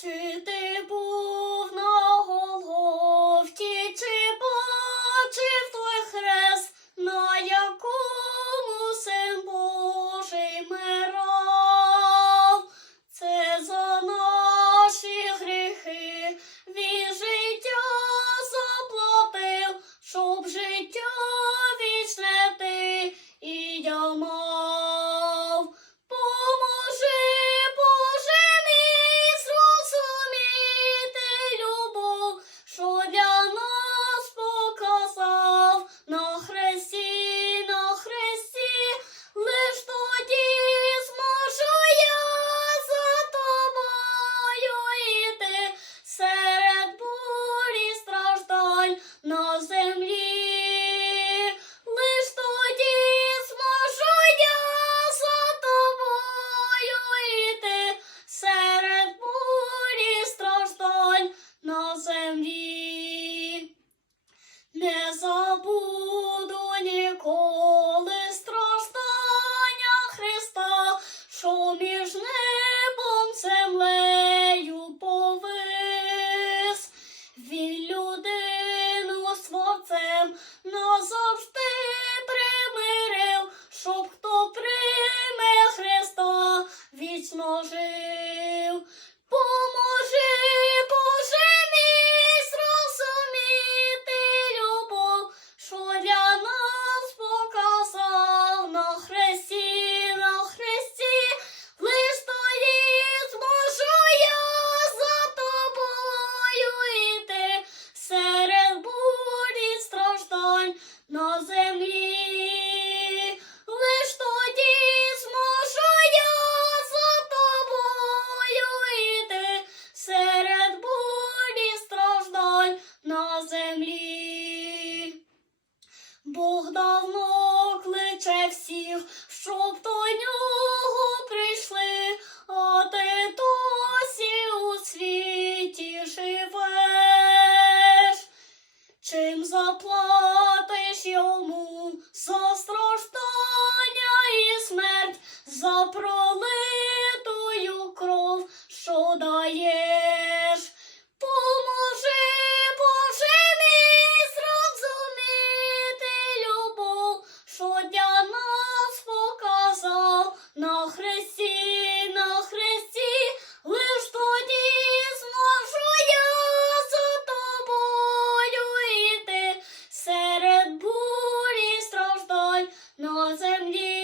Чи ти був на головці? чи бачив твій хрест, на яку? Буду ніколи страждання Христа, що між небом землею повис, Він людину Творцем назад. серед бурі страждань на землі. nos aime